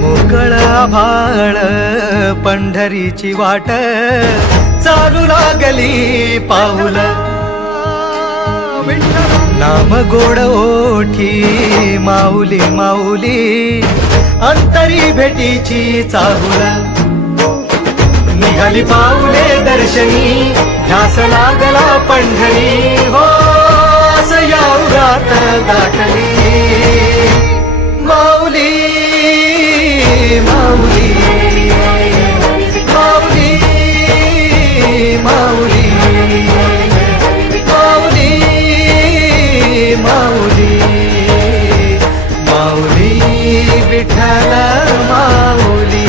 मोकळ आभाळ पंढरीची वाट चालू लागली पाऊल नाम गोड ओठी माऊली माऊली अंतरी भेटीची चाहुल निघाली पाऊले दर्शनी ध्यास लागला पंढरी हो असया उरात दाटली माऊली माऊली माऊली माऊली माऊली माऊली माऊली विठ्ठल माऊली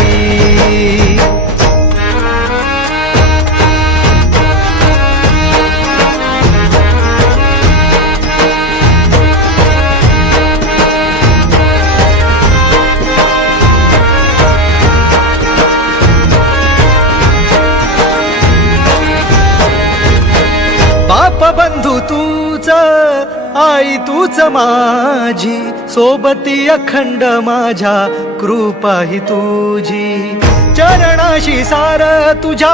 बाप बंधू तूच आई तूच माझी सोबती अखंड माझ्या कृपा ही तुझी चरणाशी सार तुझ्या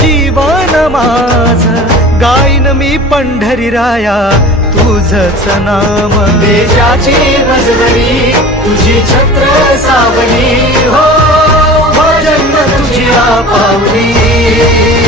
जीवन माझ गाईन मी पंढरी राया तुझच नाम देशाची मजबरी तुझी छत्र सावली हो जन्म तुझी पावली